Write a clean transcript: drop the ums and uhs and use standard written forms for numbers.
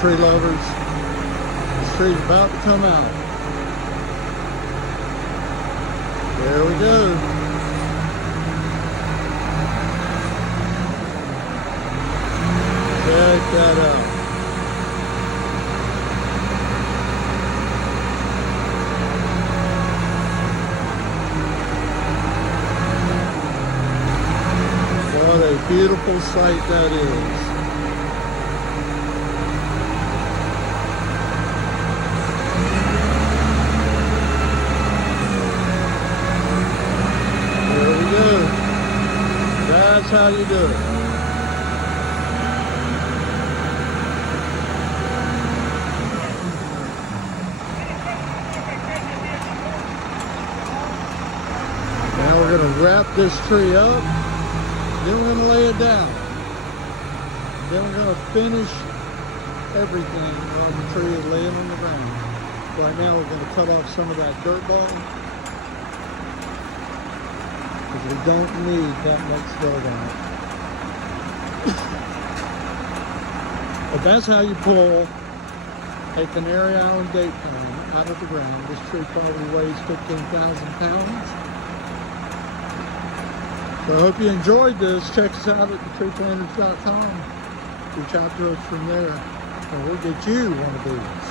tree lovers. This tree's about to come out. There we go. Check that out. What a beautiful sight that is. There we go. That's how you do it. Now we're going to wrap this tree up. Then we're going to lay it down. Then we're going to finish everything while the tree is laying on the ground. Right now we're going to cut off some of that dirt ball because we don't need that much dirt on it. But that's how you pull a Canary Island Date Palm out of the ground. This tree probably weighs 15,000 pounds. So I hope you enjoyed this. Check us out at thetreeplanters.com. Reach out to us from there, and we'll get you one of these.